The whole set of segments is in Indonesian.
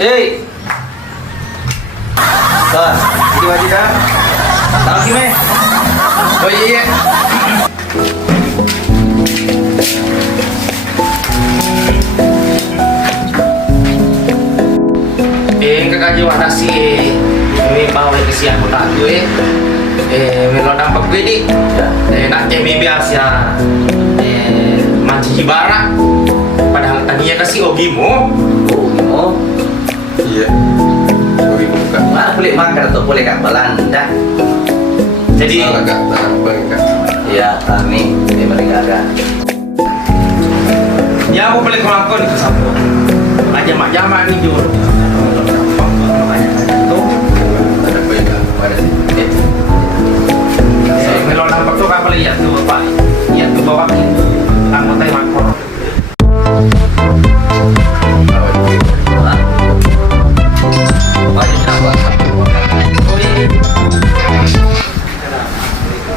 Hei. Tuh, ini wajib dah. Tahu gimana? Oh iya. Kakak wak nasi ini bawa ke siang kota gue melo dampak gue di nak kemi biasa mancing hibara padahal tadinya kasih ogimo Iya. Sorry bukan. mana boleh makan atau boleh kak Belanda jadi Salah kak, bangkak. ya kami ini mereka ada ya aku paling kelakon itu sapu aja mak nih jur Ada bangkak, ada sih. kalau nampak tuh kapal ya tuh bapak ya tuh bawa itu anggota yang makor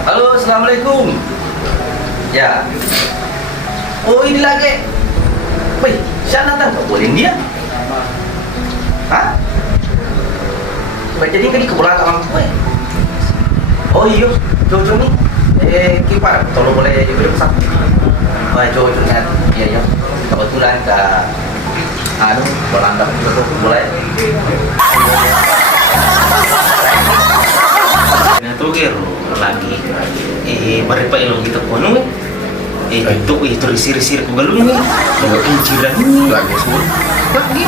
halo assalamualaikum ya oh ini lagi wih siapa datang kau boleh dia hah jadi kan di kepulauan orang tua oh iya Jojo nih kipas tolong boleh diberi pesan wah Jojo nih iya kebetulan ke Belanda juga tuh boleh nah tuh kira lagi baripa ilong kita kono itu risir ke galung nih bawa kinciran nih Lagi semua. lagi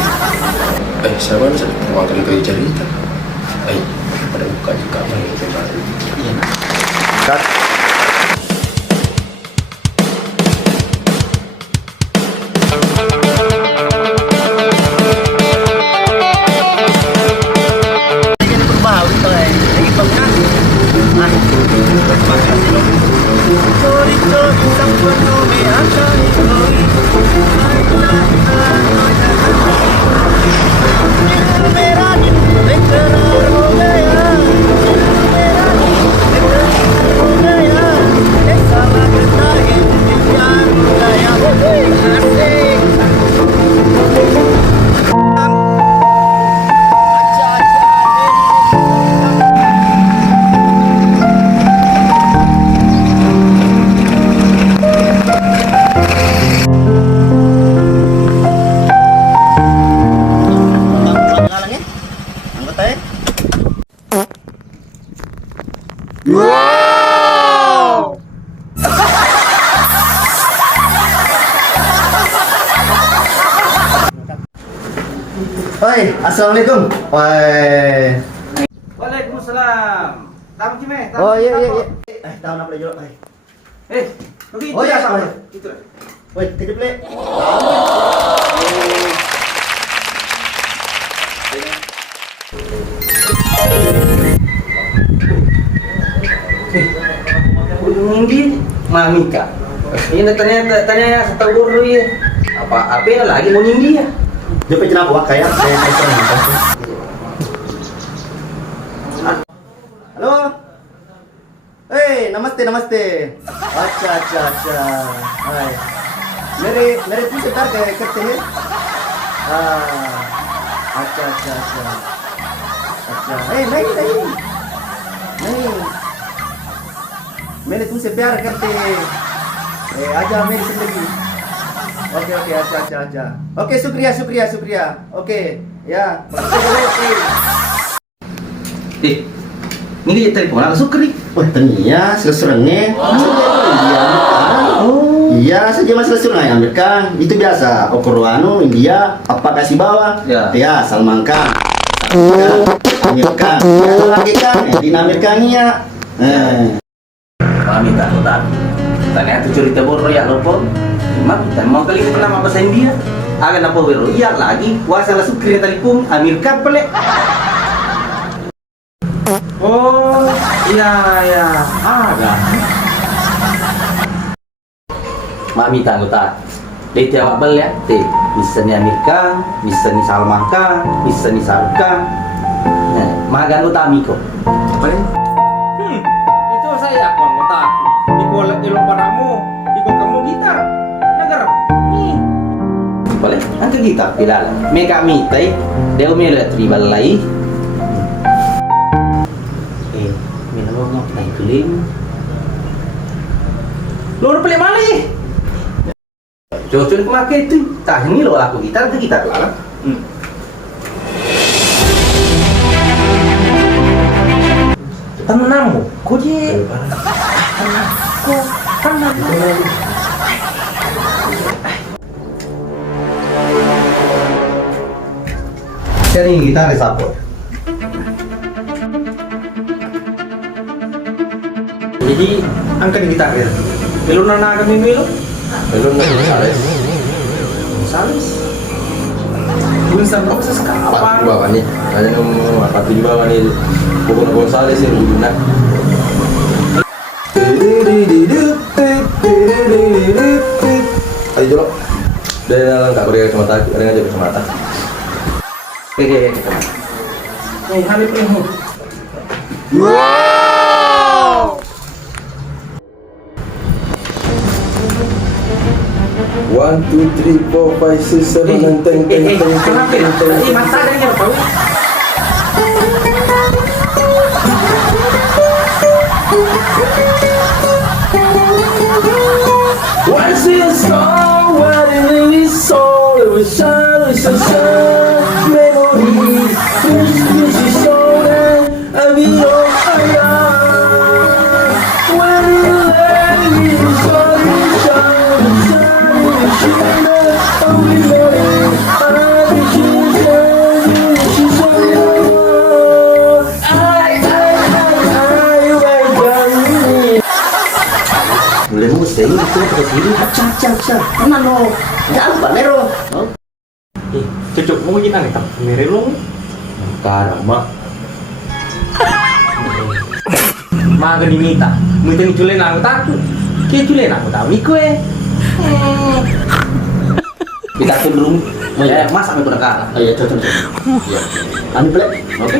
Siapa bisa perwakilan kayak cerita? Pada buka juga baru. iya Kat. Oi, assalamualaikum. Oi. Waalaikumsalam tamu cime Oh iya. Tahu apa dulu? begitu Oh iya, sama sama. itu Woi, titip le. Hindi mami kak ini tanya setahu guru ya apa yang lagi mau nyindi ya Dia pengen apa kayak Halo. नमस्ते. अच्छा. हाय. मेरे पीछे तार करते हैं. अच्छा. अच्छा. नहीं. मैंने तुमसे प्यार करते हैं. आजा मेरी जिंदगी. ओके. अच्छा. ओके, शुक्रिया. Okay. Ya. Oke. Ini dia telepon aku sukri. Wah, ternyata selesai. Iya, saja masalah surang yang Amerika. Itu biasa. Okoroano, India, apa kasih bawah? Ya, Salman Khan. Amerika. Lagi kan, di Amerika nih ya. Kami tak. Tanya tu cerita boro ya lopo. Dan mau kali pernah apa India? Agan apa boro? Iya lagi. Wasala sukri telepon Amerika pele. Oh, iya. Ada. Mami tahu tak? Dia tiap bel ya, bisa ni Amerika, bisa ni Salman Khan, bisa ni Shahrukh Khan. Magan utami ko. Apa ni? itu saya anggota aku iko padamu iko kamu gitar negara nih Boleh? Angka gitar pilala. Mega mitai. Dia umila tribal lai. Mina mo naik keling. Lu pelik mana ya? Jojo kemakai itu. Tak ini lo aku gitar ke gitar lah. Tenang mo, kau je. Tenang. Sharing gitar ke siapa? Jadi angkat di gitar ya. Belum nana kami milo. Belum Gonzales. Salis. Gunsan apa sekarang? Pak gua kan nih. Kayaknya ngomong apa tuh juga kan nih. Bukan Gonzales yang guna. Ayo jolok. Dari dalam tak beri kacamata, ada aja kacamata. Oke. Nih, hari ini. One, two, three, four, five, six, seven, and ten. Kenapa ya? Mata ada yang tahu. Once it's gone, what it is all, it was shine, it's a shine, memory, this is so that I be on fire. When you let me, it's all you shine, it's shine, I'll be morning, I'll be choosing, she's on your I Boleh musik itu terus ini. Acak. Mana lo? Jangan lupa Mero. Cocok mau kita nih, tak mere lo. Karma. Maga dimita. Mita ni culen aku takut. Kia culen aku tahu iko Kita cenderung masak sampai kalah. Oh iya, cocok. Iya. Kami play. Oke.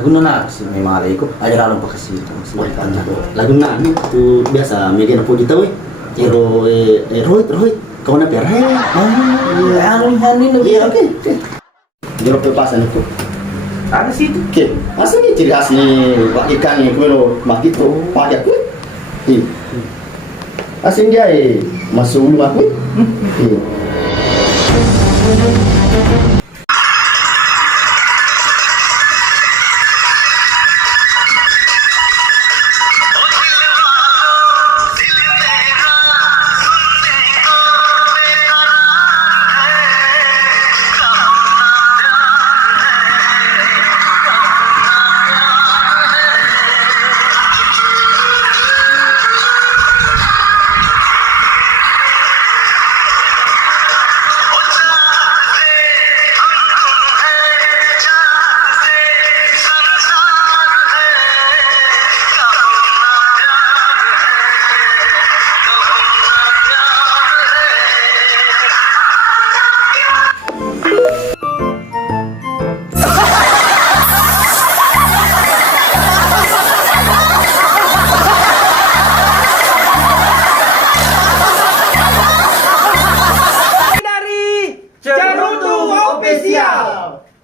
Lagu nona sih memang ada ikut aja kalau pakai sih itu lagu nona itu biasa media nampun kita weh rohit kau nak perhe anu hani lebih oke jeruk pepasan itu Ada sih itu. oke masa ni ciri khas ni pak ikan ni kalau mak itu pakai aku asin dia masuk rumah aku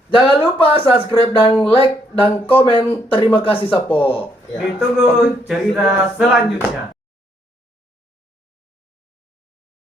Jangan lupa subscribe dan like dan komen. Terima kasih Sapo. Ditunggu cerita selanjutnya.